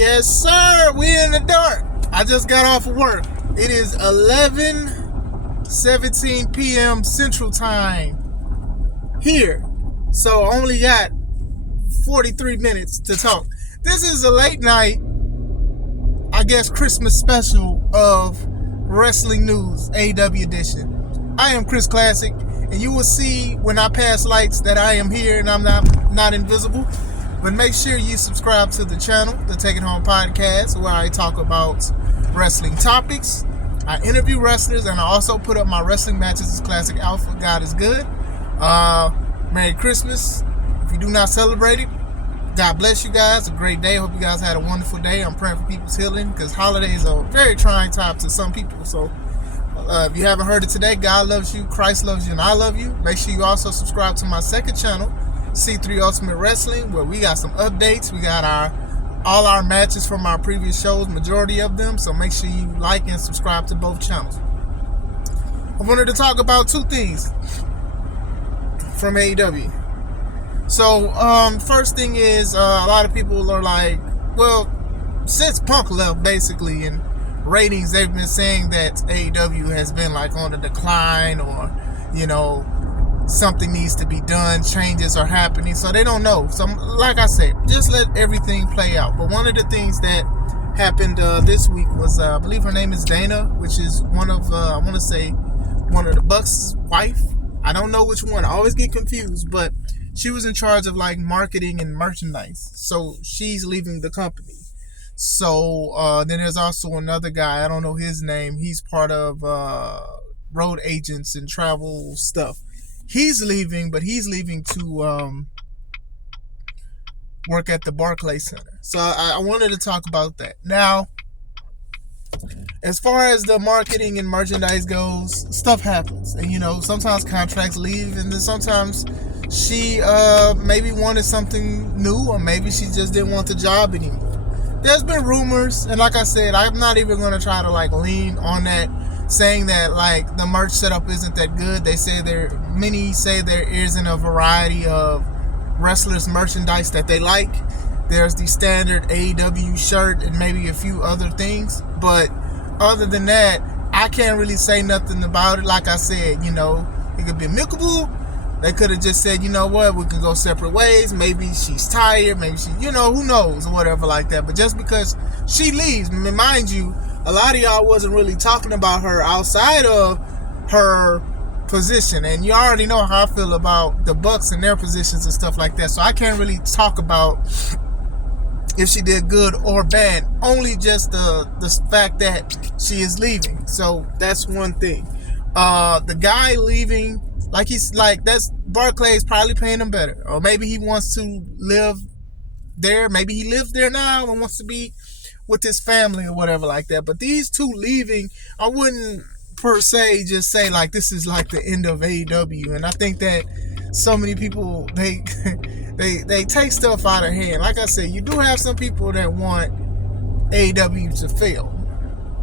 Yes, sir. We in the dark. I just got off of work. It is 11:17 p.m. Central Time here. So I only got 43 minutes to talk. This is a late night, I guess, Christmas special of Wrestling News, AEW edition. I am Chris Classic, and you will see when I pass lights that I am here and I'm not invisible. But make sure you subscribe to the channel, the Take It Home Podcast, where I talk about wrestling topics. I interview wrestlers, and I also put up my wrestling matches as Classic Alpha. God is good. Merry Christmas. If you do not celebrate it, God bless you guys. A great day. I hope you guys had a wonderful day. I'm praying for people's healing because holidays are a very trying time to some people. So if you haven't heard it today, God loves you, Christ loves you, and I love you. Make sure you also subscribe to my second channel, C3 Ultimate Wrestling, where we got some updates. We got all our matches from our previous shows, majority of them. So make sure you like and subscribe to both channels. I wanted to talk about two things from AEW. So, first thing is, a lot of people are like, well, since Punk left, basically, in ratings, they've been saying that AEW has been, like, on the decline, or, you know, something needs to be done, changes are happening, so they don't know. So, like I said, just let everything play out. But one of the things that happened this week was, I believe her name is Dana, which is one of, I want to say, one of the Bucks' wife. I don't know which one. I always get confused, but she was in charge of like marketing and merchandise. So she's leaving the company. So then there's also another guy. I don't know his name. He's part of road agents and travel stuff. He's leaving, but he's leaving to work at the Barclays Center. So I wanted to talk about that. Now, as far as the marketing and merchandise goes, stuff happens. And, you know, sometimes contracts leave, and then sometimes she maybe wanted something new, or maybe she just didn't want the job anymore. There's been rumors, and like I said, I'm not even going to try to like lean on that, saying that like the merch setup isn't that good. Many say there isn't a variety of wrestlers' merchandise that they like. There's the standard AEW shirt and maybe a few other things, but other than that, I can't really say nothing about it. Like I said, you know, it could be amicable. They could have just said, you know what, we can go separate ways. Maybe she's tired. Maybe she, you know, who knows, or whatever like that. But just because she leaves, mind you, a lot of y'all wasn't really talking about her outside of her position. And you already know how I feel about the Bucks and their positions and stuff like that. So I can't really talk about if she did good or bad. Only just the fact that she is leaving. So that's one thing. The guy leaving, that's Barclays probably paying him better, or maybe he wants to live there. Maybe he lives there now and wants to be with his family or whatever like that. But these two leaving, I wouldn't per se just say like this is like the end of AEW. And I think that so many people they take stuff out of hand. Like I said, you do have some people that want AEW to fail.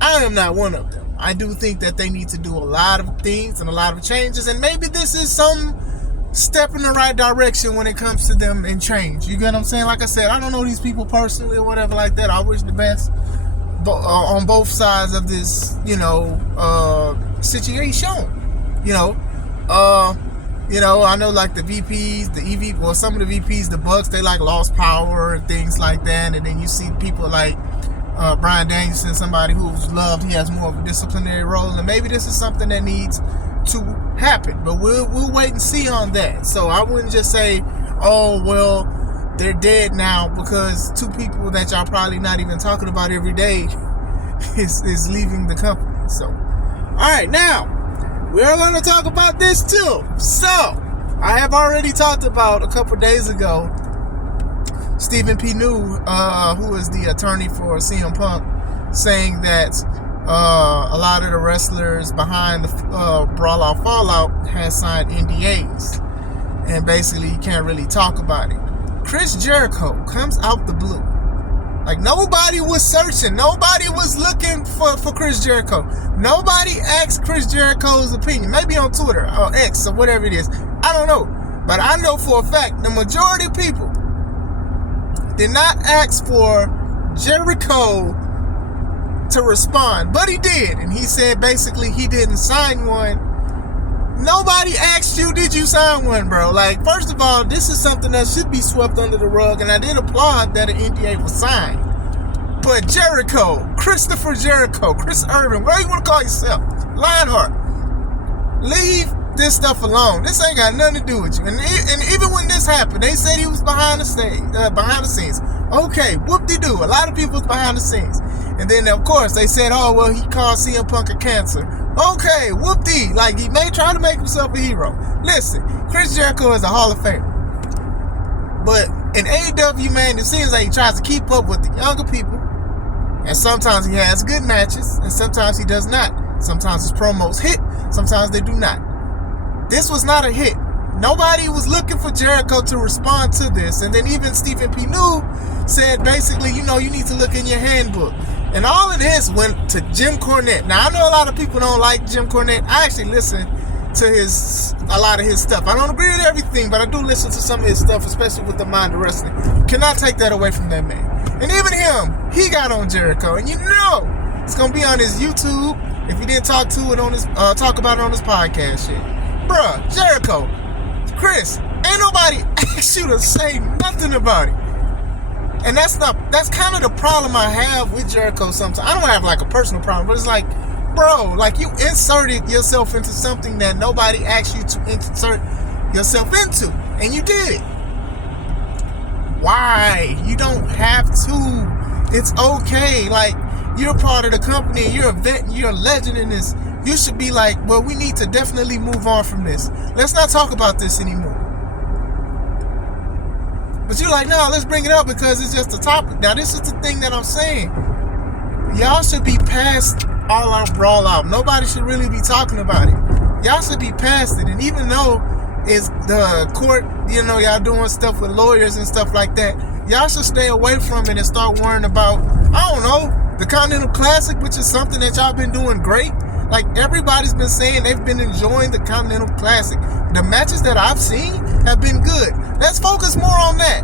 I am not one of them. I do think that they need to do a lot of things and a lot of changes, and maybe this is some step in the right direction when it comes to them and change. You get what I'm saying? Like I said, I don't know these people personally or whatever like that. I wish the best on both sides of this, you know, situation. I know like the VPs, the EV, well, some of the VPs, the Bucks, they like lost power and things like that, and then you see people like Bryan Danielson, somebody who's loved, he has more of a disciplinary role, and maybe this is something that needs to happen, but we'll wait and see on that. So I wouldn't just say, oh well, they're dead now, because two people that y'all probably not even talking about every day is leaving the company. So alright, now we're going to talk about this too. So I have already talked about a couple days ago Stephen P. New, who is the attorney for CM Punk, saying that a lot of the wrestlers behind the Brawl Out Fallout has signed NDAs, and basically you can't really talk about it. Chris Jericho comes out the blue. Like, nobody was searching. Nobody was looking for Chris Jericho. Nobody asked Chris Jericho's opinion. Maybe on Twitter or X or whatever it is. I don't know. But I know for a fact the majority of people did not ask for Jericho to respond, but he did, and he said basically he didn't sign one. Nobody asked you, did you sign one, bro? Like, first of all, this is something that should be swept under the rug, and I did applaud that an NDA was signed. But Jericho, Christopher Jericho, Chris Irvin, whatever you want to call yourself, Lionheart, leave this stuff alone. This ain't got nothing to do with you. And even when this happened, they said he was behind the scenes. Okay, whoop-de-doo. A lot of people was behind the scenes. And then, of course, they said, oh, well, he called CM Punk a cancer. Okay, whoop-de. Like, he may try to make himself a hero. Listen, Chris Jericho is a Hall of Famer. But in AEW, man, it seems like he tries to keep up with the younger people. And sometimes he has good matches, and sometimes he does not. Sometimes his promos hit, sometimes they do not. This was not a hit. Nobody was looking for Jericho to respond to this. And then even Stephen P. New said basically, you need to look in your handbook. And all of this went to Jim Cornette. Now, I know a lot of people don't like Jim Cornette. I actually listen to a lot of his stuff. I don't agree with everything, but I do listen to some of his stuff, especially with the Mind of Wrestling. Cannot take that away from that man. And even him, he got on Jericho. And it's going to be on his YouTube if he didn't talk about it on his podcast shit. Bruh, Jericho, Chris, ain't nobody asked you to say nothing about it. And that's kind of the problem I have with Jericho sometimes. I don't have like a personal problem, but it's like, bro, like you inserted yourself into something that nobody asked you to insert yourself into. And you did it. Why? You don't have to. It's okay. Like, you're part of the company, you're a vet, you're a legend in this. You should be like, well, we need to definitely move on from this. Let's not talk about this anymore. But you're like, no, let's bring it up because it's just a topic. Now, this is the thing that I'm saying. Y'all should be past all out brawl out. Nobody should really be talking about it. Y'all should be past it. And even though it's the court, y'all doing stuff with lawyers and stuff like that, y'all should stay away from it and start worrying about, I don't know, the Continental Classic, which is something that y'all been doing great. Like, everybody's been saying they've been enjoying the Continental Classic. The matches that I've seen have been good. Let's focus more on that.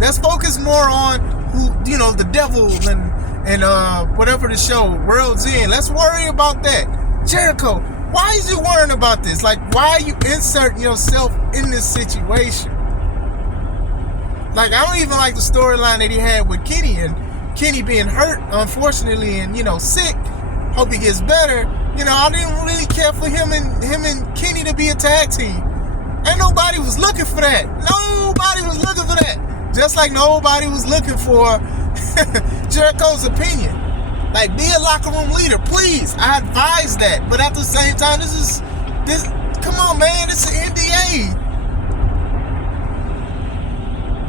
Let's focus more on who, the Devil and whatever the show, World's End. Let's worry about that. Jericho, why is you worrying about this? Like, why are you inserting yourself in this situation? Like, I don't even like the storyline that he had with Kenny, and Kenny being hurt, unfortunately, and, sick. Hope he gets better. I didn't really care for him and Kenny to be a tag team. Ain't nobody was looking for that. Nobody was looking for that. Just like nobody was looking for Jericho's opinion. Like, be a locker room leader, please. I advise that. But at the same time, come on, man, it's an NDA.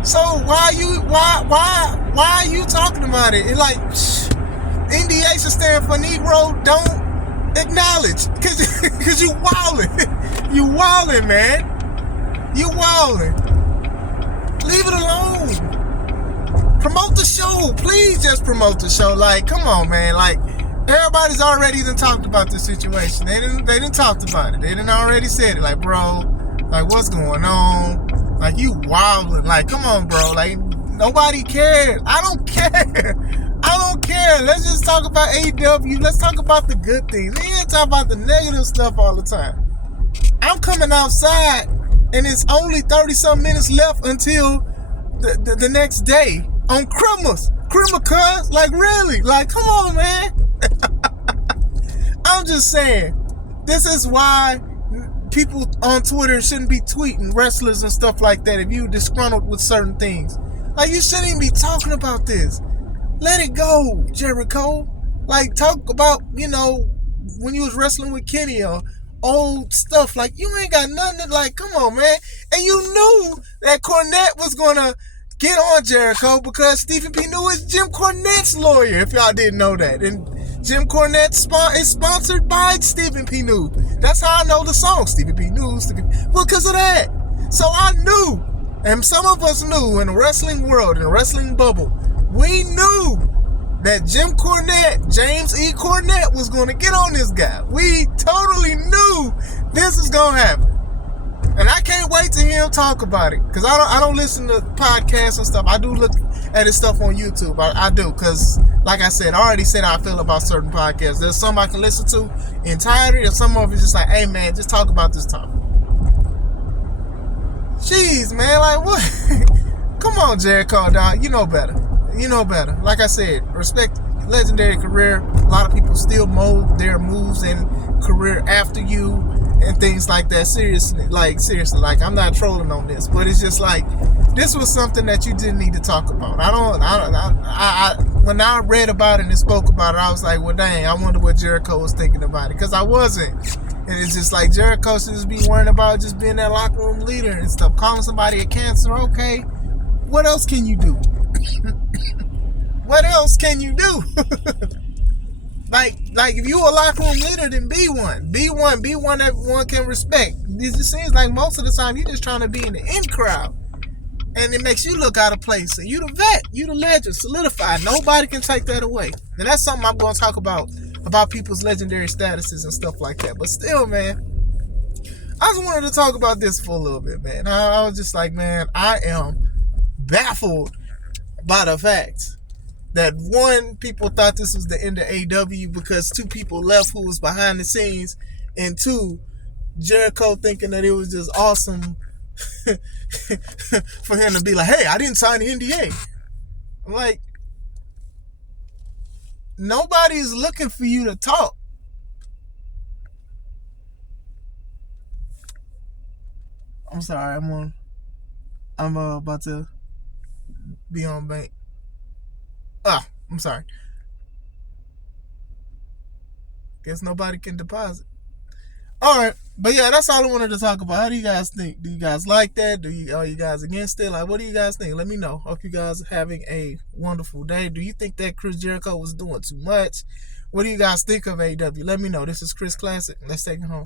So why are you talking about it? It's like, NDA should stand for Negro Don't Acknowledge. Cause you wildin'. You wildin', man. You wildin'. Leave it alone. Promote the show. Please just promote the show. Like, come on, man. Like, everybody's already done talked about the situation. They didn't talk about it. They didn't already said it. Like, bro, like, what's going on? Like, you wildin'. Like, come on, bro. Like, nobody cares. I don't care. I don't care. Let's just talk about AEW. Let's talk about the good things. We ain't talk about the negative stuff all the time. I'm coming outside, and it's only 30-some minutes left until the next day on Christmas. Cuz, like, really? Like, come on, man. I'm just saying, this is why people on Twitter shouldn't be tweeting wrestlers and stuff like that if you disgruntled with certain things. Like, you shouldn't even be talking about this. Let it go, Jericho. Like, talk about, when you was wrestling with Kenny or old stuff. Like, you ain't got nothing to, like, come on, man. And you knew that Cornette was going to get on Jericho because Stephen P. New is Jim Cornette's lawyer, if y'all didn't know that. And Jim Cornette is sponsored by Stephen P. New. That's how I know the song, Stephen P. New. Well, because of that. So I knew, and some of us knew in the wrestling world, in the wrestling bubble, we knew that Jim Cornette, James E. Cornette, was going to get on this guy. We totally knew this was going to happen. And I can't wait to hear him talk about it, because I don't listen to podcasts and stuff. I do look at his stuff on YouTube. I do, because like I said, I already said how I feel about certain podcasts. There's some I can listen to entirely, and some of it's just like, hey man, just talk about this topic. Jeez, man, like what? Come on, Jericho, dog. You know better. You know better. Like I said, respect legendary career. A lot of people still mold their moves and career after you and things like that. Seriously, like I'm not trolling on this, but it's just like this was something that you didn't need to talk about. When I read about it and spoke about it, I was like, well, dang, I wonder what Jericho was thinking about it, because I wasn't. And it's just like Jericho should just be worrying about just being that locker room leader and stuff. Calling somebody a cancer, okay. What else can you do? What else can you do? like if you a locker room leader, then be one. Be one that everyone can respect. It just seems like most of the time you're just trying to be in the in crowd. And it makes you look out of place. And you the vet, you the legend, solidified. Nobody can take that away. And that's something I'm going to talk about people's legendary statuses and stuff like that. But still, man, I just wanted to talk about this for a little bit, man. I was just like, man, I am baffled by the fact that, one, people thought this was the end of AEW because two people left who was behind the scenes, and two, Jericho thinking that it was just awesome for him to be like, hey, I didn't sign the NDA. I'm like, nobody's looking for you to talk. I'm sorry, I'm about to be on bank. I'm sorry. Guess nobody can deposit. Alright, but yeah, that's all I wanted to talk about. How do you guys think? Do you guys like that? Are you guys against it? Like, what do you guys think? Let me know. Hope you guys are having a wonderful day. Do you think that Chris Jericho was doing too much? What do you guys think of AEW? Let me know. This is Chris Classic. Let's take it home.